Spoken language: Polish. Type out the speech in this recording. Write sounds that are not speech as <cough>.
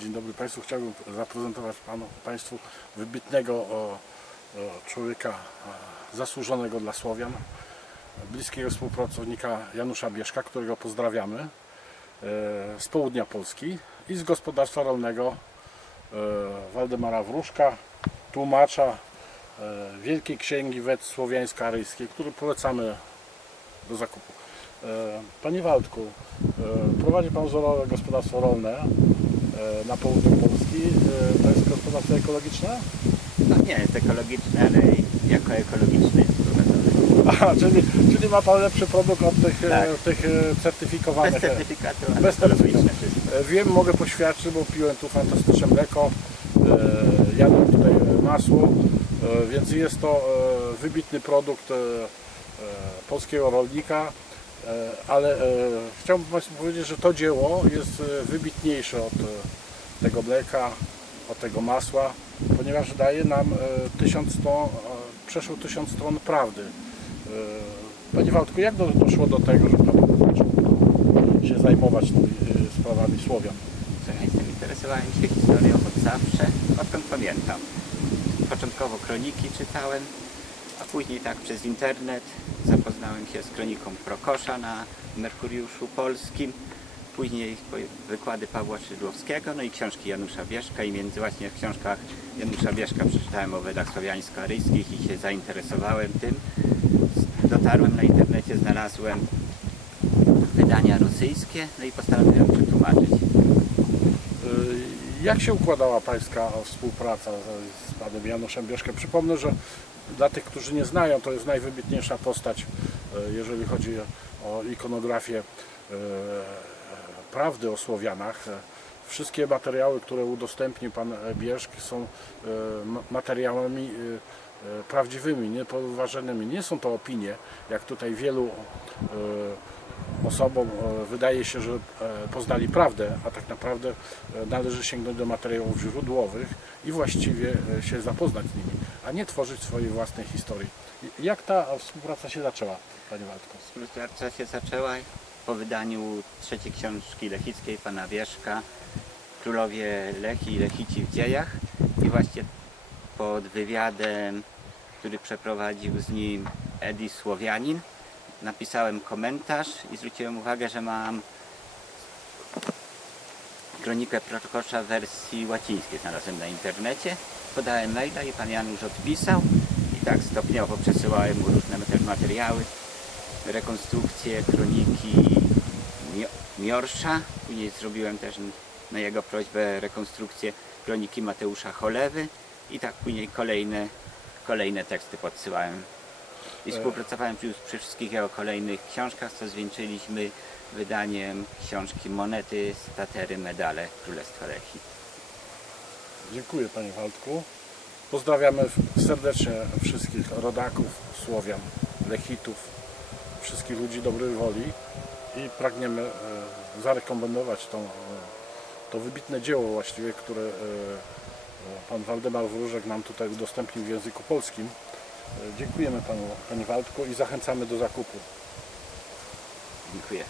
Dzień dobry Państwu. Chciałbym zaprezentować panu, Państwu wybitnego o, o, człowieka e, zasłużonego dla Słowian, bliskiego współpracownika Janusza Bieszka, którego pozdrawiamy e, z południa Polski i z gospodarstwa rolnego e, Waldemara Wróżka, tłumacza e, Wielkiej Księgi Wet Słowiańsko-Aryjskiej, który polecamy do zakupu. E, Panie Waldku, e, prowadzi Pan wzorowe gospodarstwo rolne na południu Polski. E, To jest gospodarstwo ekologiczne? No nie jest ekologiczny, ale jako ekologiczny. <laughs> Aha, czyli, czyli ma Pan lepszy produkt od tych, e, Tak. tych e, certyfikowanych. Bez certyfikatu, ale Bez ekologiczne certyfikatu. E, Wiem, mogę poświadczyć, bo piłem tu fantastyczne mleko, e, jadłem tutaj e, masło, e, więc jest to e, wybitny produkt e, e, polskiego rolnika, e, ale e, chciałbym Państwu powiedzieć, że to dzieło jest e, wybitniejsze od e, tego mleka, od tego masła, ponieważ daje nam e, 1000 stron, e, przeszło 1000 stron prawdy. E, Panie Waldku, jak do, doszło do tego, że Pan zaczął się zajmować e, sprawami Słowian? Jestem, interesowałem się historią od zawsze, odkąd pamiętam. Początkowo kroniki czytałem, a później tak przez internet zapoznałem się z kroniką Prokosza na Merkuriuszu Polskim. Później wykłady Pawła Szydłowskiego, no i książki Janusza Bieszka i między właśnie w książkach Janusza Bieszka przeczytałem o wedach słowiańsko-aryjskich i się zainteresowałem tym. Dotarłem na internecie, znalazłem wydania rosyjskie, no i postanowiłem przetłumaczyć. E, Jak się układała Pańska współpraca z- Panem Januszem Bieszkiem? Przypomnę, że dla tych, którzy nie znają, to jest najwybitniejsza postać, e, jeżeli chodzi o ikonografię e, prawdy o Słowianach. E, Wszystkie materiały, które udostępnił Pan Bieszk są e, ma- materiałami e, e, prawdziwymi, niepodważonymi. Nie są to opinie, jak tutaj wielu e, osobom e, wydaje się, że e, poznali prawdę, a tak naprawdę e, należy sięgnąć do materiałów źródłowych i właściwie e, się zapoznać z nimi, a nie tworzyć swojej własnej historii. Jak ta współpraca się zaczęła, Panie Waldku? Współpraca się zaczęła po wydaniu trzeciej książki lechickiej pana Wieszka Królowie Lechi i Lechici w dziejach i właśnie pod wywiadem, który przeprowadził z nim Edi Słowianin napisałem komentarz i zwróciłem uwagę, że mam kronikę Prokosza w wersji łacińskiej znalazłem na internecie. Podałem maila i pan Janusz odpisał i tak stopniowo przesyłałem mu różne te materiały, rekonstrukcje kroniki Mio- Miorsza. Później zrobiłem też na jego prośbę rekonstrukcję kroniki Mateusza Cholewy i tak później kolejne, kolejne teksty podsyłałem. I współpracowałem już przy wszystkich jego kolejnych książkach, co zwieńczyliśmy wydaniem książki Monety, Statery, Medale Królestwa Lechii. Dziękuję Panie Waldku. Pozdrawiamy serdecznie wszystkich rodaków, Słowian, Lechitów, wszystkich ludzi dobrej woli i pragniemy e, zarekomendować tą, e, to wybitne dzieło właściwie, które e, Pan Waldemar Wróżek nam tutaj udostępnił w języku polskim. Dziękujemy Panu, Panie Waldku i zachęcamy do zakupu. Dziękuję.